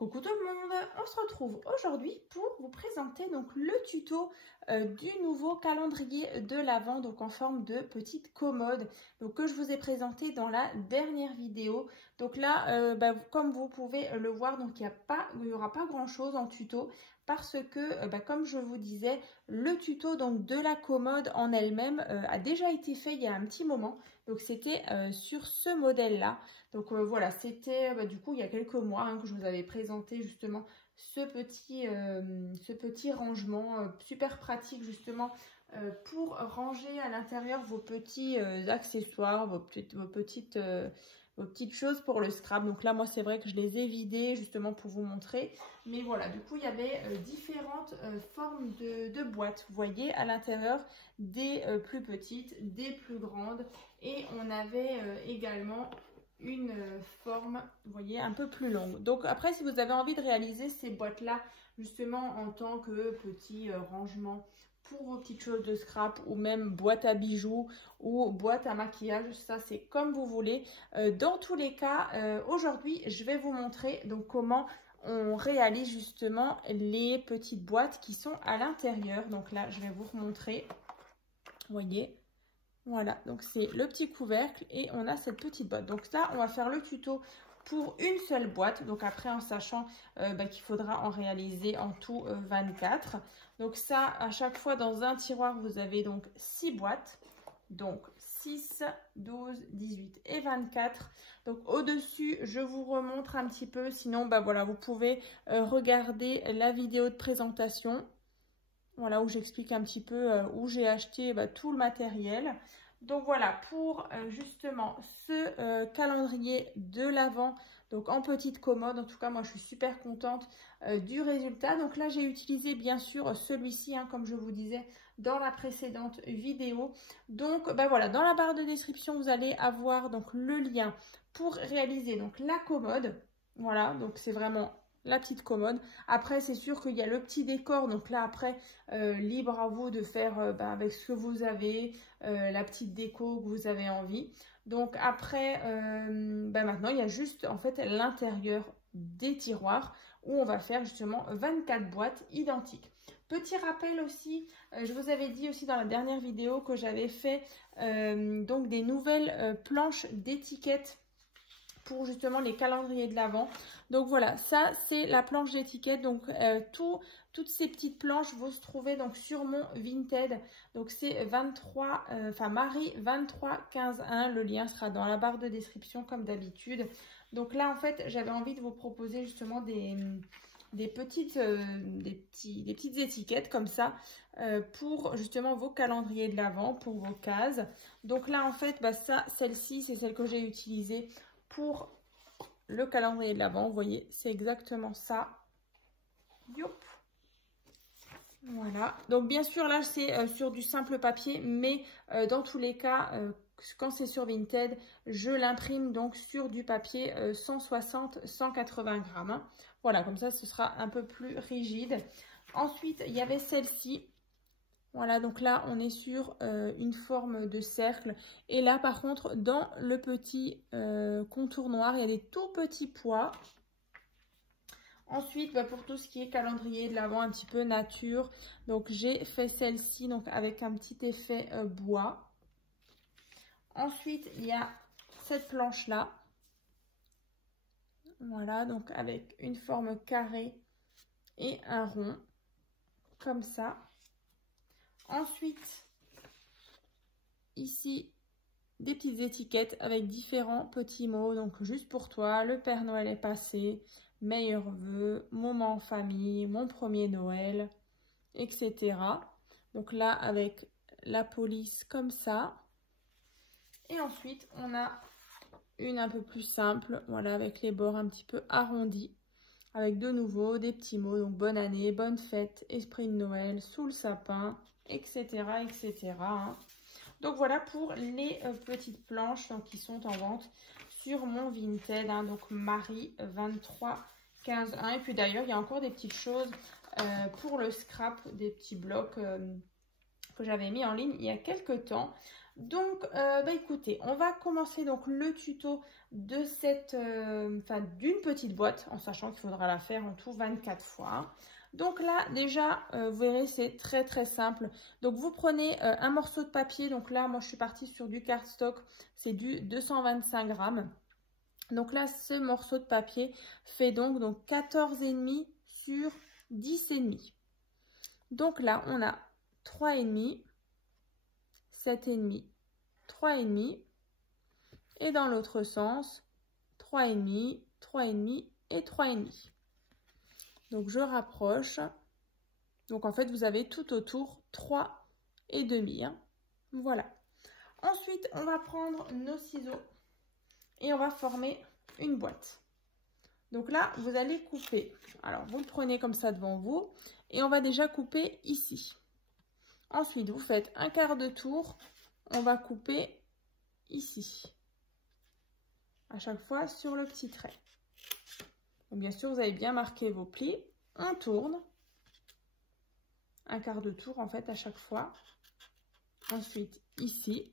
Coucou tout le monde, on se retrouve aujourd'hui pour vous présenter donc le tuto du nouveau calendrier de l'Avent, donc en forme de petite commode, donc que je vous ai présenté dans la dernière vidéo. Donc là, comme vous pouvez le voir, donc il n'y aura pas grand chose en tuto parce que, comme je vous disais, le tuto donc de la commode en elle-même a déjà été fait il y a un petit moment. Donc c'était sur ce modèle-là. Donc voilà, c'était du coup il y a quelques mois que je vous avais présenté justement ce petit rangement super pratique justement pour ranger à l'intérieur vos petits accessoires, vos petites choses pour le scrap. Donc là moi c'est vrai que je les ai vidés justement pour vous montrer. Mais voilà, du coup il y avait différentes formes de boîtes. Vous voyez à l'intérieur des plus petites, des plus grandes. Et on avait également une forme, vous voyez, un peu plus longue. Donc après, si vous avez envie de réaliser ces boîtes-là, justement en tant que petit rangement pour vos petites choses de scrap ou même boîte à bijoux ou boîte à maquillage, ça c'est comme vous voulez. Dans tous les cas, aujourd'hui, je vais vous montrer donc comment on réalise justement les petites boîtes qui sont à l'intérieur. Donc là, je vais vous remontrer, vous voyez. Voilà, donc c'est le petit couvercle et on a cette petite boîte. Donc là, on va faire le tuto pour une seule boîte. Donc après, en sachant qu'il faudra en réaliser en tout 24. Donc ça, à chaque fois, dans un tiroir, vous avez donc 6 boîtes. Donc 6, 12, 18 et 24. Donc au-dessus, je vous remontre un petit peu. Sinon, voilà, vous pouvez regarder la vidéo de présentation. Voilà, où j'explique un petit peu où j'ai acheté tout le matériel. Donc voilà, pour justement ce calendrier de l'Avent, donc en petite commode. En tout cas, moi, je suis super contente du résultat. Donc là, j'ai utilisé bien sûr celui-ci, comme je vous disais dans la précédente vidéo. Donc voilà, dans la barre de description, vous allez avoir donc le lien pour réaliser donc la commode. Voilà, donc c'est vraiment la petite commode. Après, c'est sûr qu'il y a le petit décor. Donc là, après, libre à vous de faire avec ce que vous avez, la petite déco que vous avez envie. Donc après, maintenant, il y a juste en fait l'intérieur des tiroirs où on va faire justement 24 boîtes identiques. Petit rappel aussi, je vous avais dit aussi dans la dernière vidéo que j'avais fait donc des nouvelles planches d'étiquettes pour justement les calendriers de l'Avent. Donc voilà, ça c'est la planche d'étiquette. Donc toutes ces petites planches vont se trouver donc sur mon Vinted. Donc c'est 23, Marie 23 15 1. Le lien sera dans la barre de description comme d'habitude. Donc là en fait j'avais envie de vous proposer justement des petites étiquettes comme ça pour justement vos calendriers de l'Avent, pour vos cases. Donc là en fait celle-ci c'est celle que j'ai utilisée pour le calendrier de l'Avent. Vous voyez, c'est exactement ça. Youp. Voilà. Donc bien sûr là c'est sur du simple papier, mais dans tous les cas quand c'est sur Vinted, je l'imprime donc sur du papier 160-180 grammes. Voilà, comme ça ce sera un peu plus rigide. Ensuite il y avait celle-ci. Voilà, donc là, on est sur une forme de cercle. Et là, par contre, dans le petit contour noir, il y a des tout petits pois. Ensuite, pour tout ce qui est calendrier de l'Avent, un petit peu nature. Donc, j'ai fait celle-ci donc avec un petit effet bois. Ensuite, il y a cette planche-là. Voilà, donc avec une forme carrée et un rond. Comme ça. Ensuite, ici, des petites étiquettes avec différents petits mots. Donc, juste pour toi, le Père Noël est passé, meilleurs vœux, moment en famille, mon premier Noël, etc. Donc là, avec la police comme ça. Et ensuite, on a une un peu plus simple, voilà, avec les bords un petit peu arrondis. Avec de nouveau des petits mots, donc bonne année, bonne fête, esprit de Noël, sous le sapin, etc. etc. Donc voilà pour les petites planches donc, qui sont en vente sur mon Vinted. Donc Marie 23 15 1. Et puis d'ailleurs, il y a encore des petites choses pour le scrap, des petits blocs que j'avais mis en ligne il y a quelques temps. Donc, écoutez, on va commencer donc le tuto de cette, d'une petite boîte, en sachant qu'il faudra la faire en tout 24 fois. Donc là, déjà, vous verrez, c'est très très simple. Donc vous prenez un morceau de papier. Donc là, moi, je suis partie sur du cardstock. C'est du 225 grammes. Donc là, ce morceau de papier fait donc 14,5 sur 10,5. Donc là, on a 3,5, 7,5, 3,5. Et dans l'autre sens, 3,5, 3,5 et 3,5. Donc je rapproche. Donc en fait, vous avez tout autour 3,5. Hein. Voilà. Ensuite, on va prendre nos ciseaux et on va former une boîte. Donc là, vous allez couper. Alors, vous le prenez comme ça devant vous et on va déjà couper ici. Ensuite, vous faites un quart de tour. On va couper ici. À chaque fois sur le petit trait. Donc, bien sûr, vous avez bien marqué vos plis. On tourne. Un quart de tour, en fait, à chaque fois. Ensuite, ici.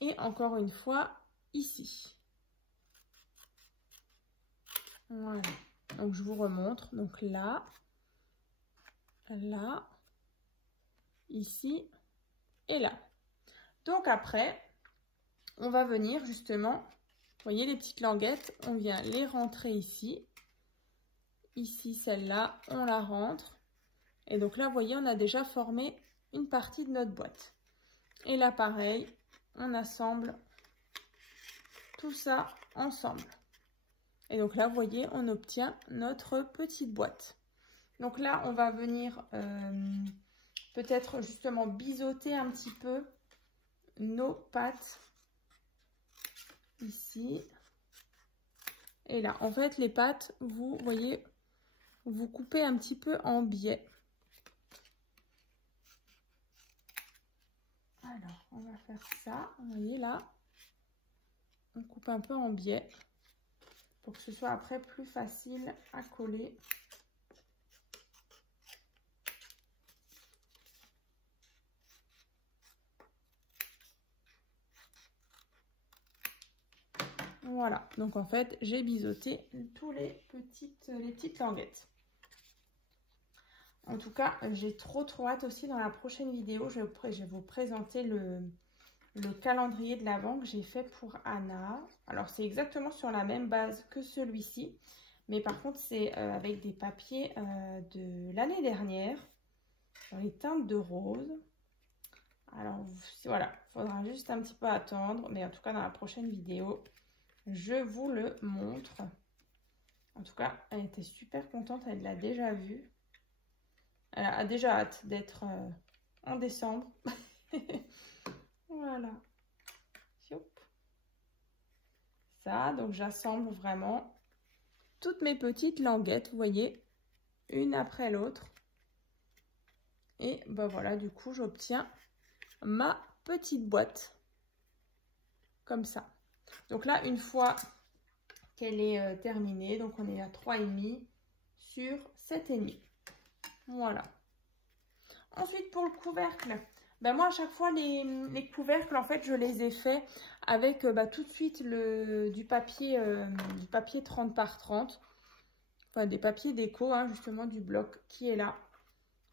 Et encore une fois, ici. Voilà. Donc, je vous remontre. Donc, là, là, ici et là. Donc, après, on va venir justement, vous voyez les petites languettes, on vient les rentrer ici. Ici, celle-là, on la rentre. Et donc là, vous voyez, on a déjà formé une partie de notre boîte. Et là, pareil, on assemble tout ça ensemble. Et donc là, vous voyez, on obtient notre petite boîte. Donc là, on va venir peut-être justement biseauter un petit peu nos pattes. Ici. Et là, en fait, les pattes, vous voyez, vous coupez un petit peu en biais. Alors, on va faire ça. Vous voyez là, on coupe un peu en biais pour que ce soit après plus facile à coller. Voilà, donc en fait, j'ai biseauté tous les petites languettes. En tout cas, j'ai trop hâte aussi dans la prochaine vidéo. Je vais vous présenter le calendrier de l'Avent que j'ai fait pour Anna. Alors, c'est exactement sur la même base que celui-ci. Mais par contre, c'est avec des papiers de l'année dernière. Dans les teintes de rose. Alors, voilà. Il faudra juste un petit peu attendre. Mais en tout cas, dans la prochaine vidéo, je vous le montre. En tout cas, elle était super contente. Elle l'a déjà vu. Elle a déjà hâte d'être en décembre. Voilà. Ça, donc j'assemble vraiment toutes mes petites languettes, vous voyez, une après l'autre. Et ben voilà, du coup, j'obtiens ma petite boîte. Comme ça. Donc là, une fois qu'elle est terminée, donc on est à 3,5 sur 7,5. Voilà. Ensuite, pour le couvercle, ben moi, à chaque fois, les couvercles, en fait, je les ai faits avec tout de suite du papier 30 par 30. Enfin, des papiers déco, hein, justement, du bloc qui est là.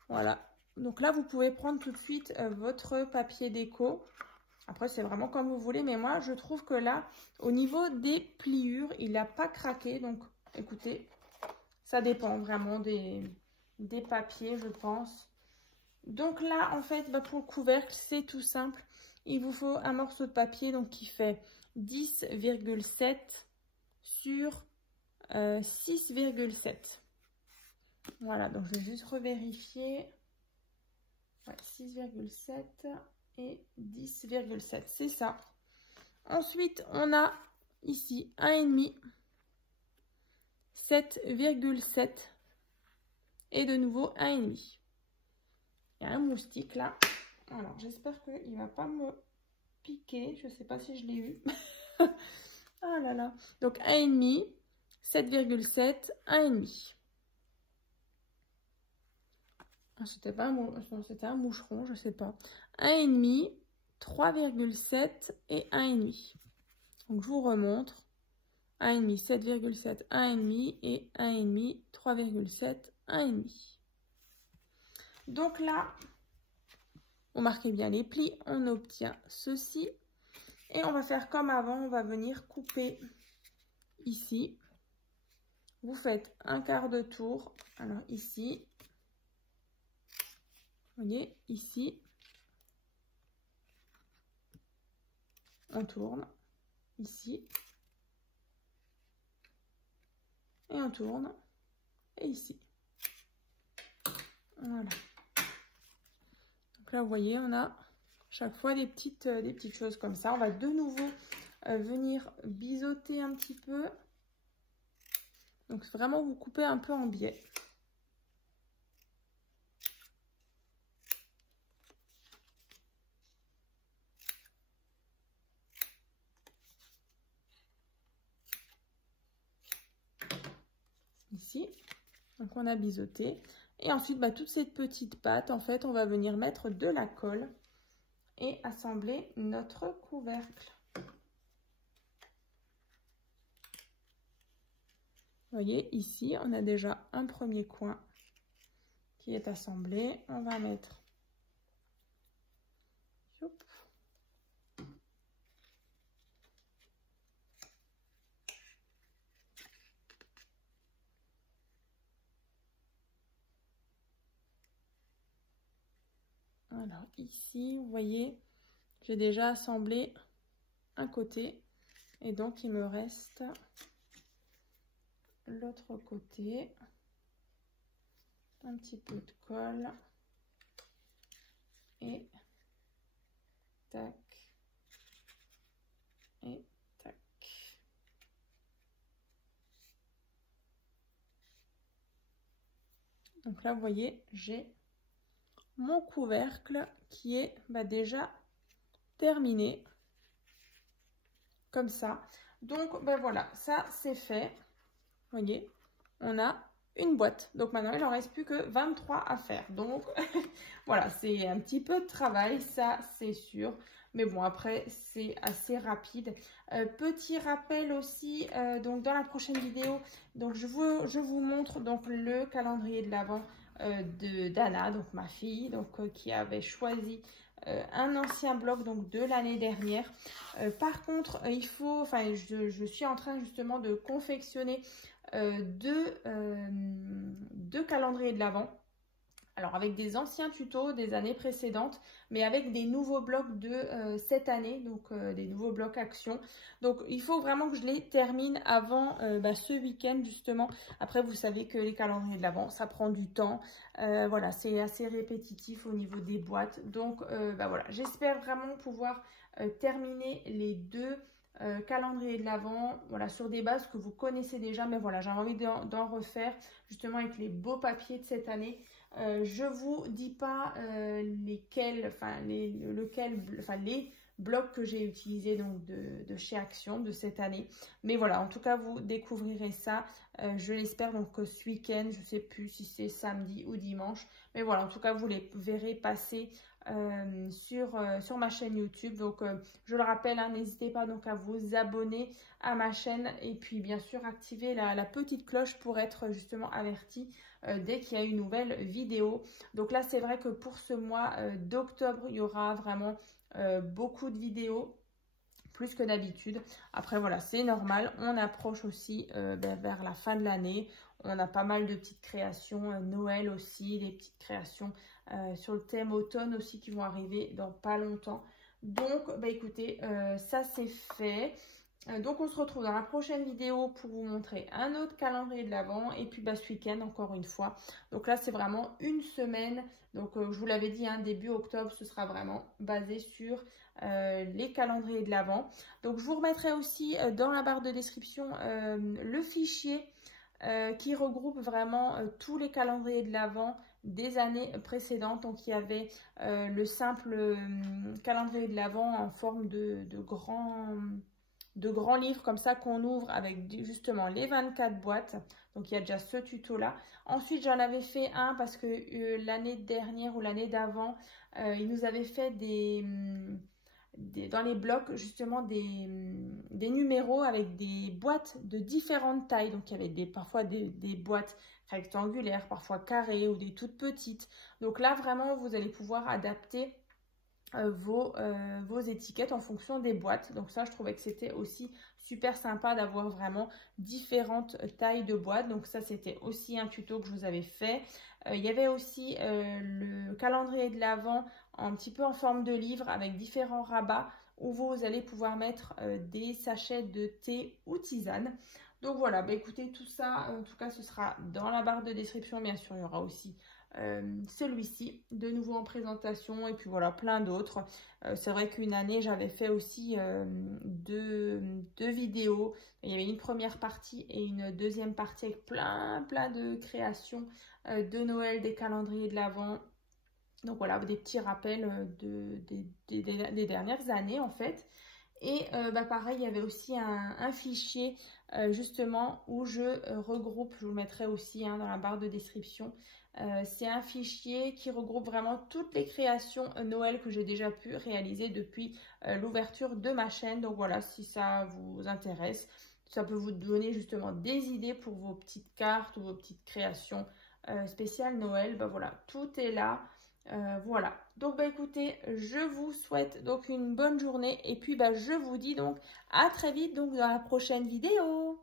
Voilà. Donc là, vous pouvez prendre tout de suite votre papier déco. Après, c'est vraiment comme vous voulez. Mais moi, je trouve que là, au niveau des pliures, il n'a pas craqué. Donc, écoutez, ça dépend vraiment des papiers, je pense. Donc là, en fait, pour le couvercle, c'est tout simple. Il vous faut un morceau de papier donc qui fait 10,7 sur 6,7. Voilà, donc je vais juste revérifier. Ouais, 6,7 et 10,7, c'est ça. Ensuite, on a ici 1,5, 7,7 et de nouveau 1,5. Il y a un moustique là. Alors, j'espère qu'il ne va pas me piquer. Je ne sais pas si je l'ai eu. Ah là là. Donc, 1,5, 7,7, 1,5. C'était pas un, c'était un moucheron, je sais pas. 1,5, 3,7 et 1,5. Donc je vous remontre. 1,5, 7,7, 1,5 et 1,5, 3,7, 1,5. Donc là, on marque bien les plis, on obtient ceci. Et on va faire comme avant, on va venir couper ici. Vous faites un quart de tour. Alors ici, vous voyez, ici, on tourne, ici, et on tourne, et ici. Voilà. Donc là, vous voyez, on a chaque fois des petites choses comme ça. On va de nouveau venir biseauter un petit peu. Donc vraiment, vous coupez un peu en biais. Ici, donc on a biseauté. Et ensuite, bah, toute cette petite pâte, en fait, on va venir mettre de la colle et assembler notre couvercle. Vous voyez, ici, on a déjà un premier coin qui est assemblé. On va mettre... Alors ici, vous voyez, j'ai déjà assemblé un côté et donc il me reste l'autre côté. Un petit peu de colle et tac et tac. Donc là, vous voyez, j'ai mon couvercle qui est déjà terminé comme ça. Donc ben voilà, ça c'est fait. Vous voyez, on a une boîte. Donc maintenant il n'en reste plus que 23 à faire. Donc voilà, c'est un petit peu de travail, ça c'est sûr. Mais bon, après c'est assez rapide. Petit rappel aussi, donc dans la prochaine vidéo, donc je vous montre donc le calendrier de l'Avent d'Anna, donc ma fille, donc qui avait choisi un ancien bloc donc de l'année dernière. Par contre, il faut, enfin je suis en train justement de confectionner deux calendriers de l'Avent. Alors avec des anciens tutos des années précédentes, mais avec des nouveaux blocs de cette année, donc des nouveaux blocs actions. Donc il faut vraiment que je les termine avant ce week-end justement. Après vous savez que les calendriers de l'Avent, ça prend du temps. Voilà, c'est assez répétitif au niveau des boîtes. Donc voilà, j'espère vraiment pouvoir terminer les deux calendrier de l'Avent, voilà, sur des bases que vous connaissez déjà, mais voilà, j'avais envie d'en refaire justement avec les beaux papiers de cette année. Je vous dis pas lesquels, enfin les blocs que j'ai utilisés donc de chez Action de cette année, mais voilà, en tout cas vous découvrirez ça, je l'espère donc ce week-end, je sais plus si c'est samedi ou dimanche, mais voilà, en tout cas vous les verrez passer sur ma chaîne YouTube. Donc je le rappelle, hein, n'hésitez pas donc à vous abonner à ma chaîne et puis bien sûr activer la petite cloche pour être justement averti dès qu'il y a une nouvelle vidéo. Donc là c'est vrai que pour ce mois d'octobre il y aura vraiment beaucoup de vidéos, plus que d'habitude. Après voilà, c'est normal, on approche aussi vers la fin de l'année. On a pas mal de petites créations, Noël aussi, des petites créations sur le thème automne aussi qui vont arriver dans pas longtemps. Donc écoutez, ça c'est fait. Donc on se retrouve dans la prochaine vidéo pour vous montrer un autre calendrier de l'Avent et puis ce week-end encore une fois. Donc là c'est vraiment une semaine, donc je vous l'avais dit, hein, début octobre ce sera vraiment basé sur les calendriers de l'Avent. Donc je vous remettrai aussi dans la barre de description le fichier qui regroupe vraiment tous les calendriers de l'Avent des années précédentes. Donc il y avait le simple calendrier de l'Avent en forme de grand de grands livres comme ça qu'on ouvre avec justement les 24 boîtes. Donc, il y a déjà ce tuto-là. Ensuite, j'en avais fait un parce que l'année dernière ou l'année d'avant, il nous avait fait dans les blocs justement des numéros avec des boîtes de différentes tailles. Donc, il y avait parfois des boîtes rectangulaires, parfois carrées ou des toutes petites. Donc là, vraiment, vous allez pouvoir adapter vos étiquettes en fonction des boîtes. Donc ça, je trouvais que c'était aussi super sympa d'avoir vraiment différentes tailles de boîtes. Donc ça, c'était aussi un tuto que je vous avais fait. Il y avait aussi le calendrier de l'Avent un petit peu en forme de livre avec différents rabats où vous allez pouvoir mettre des sachets de thé ou tisane. Donc voilà, bah écoutez, tout ça, en tout cas, ce sera dans la barre de description. Bien sûr, il y aura aussi celui-ci de nouveau en présentation et puis voilà, plein d'autres. C'est vrai qu'une année, j'avais fait aussi deux vidéos. Il y avait une première partie et une deuxième partie avec plein de créations de Noël, des calendriers de l'Avent. Donc voilà, des petits rappels des dernières années en fait. Et pareil, il y avait aussi un fichier justement où je regroupe, je vous le mettrai aussi dans la barre de description. C'est un fichier qui regroupe vraiment toutes les créations Noël que j'ai déjà pu réaliser depuis l'ouverture de ma chaîne. Donc voilà, si ça vous intéresse, ça peut vous donner justement des idées pour vos petites cartes ou vos petites créations spéciales Noël. Voilà, tout est là. Voilà, donc écoutez, je vous souhaite donc une bonne journée et puis je vous dis donc à très vite donc dans la prochaine vidéo.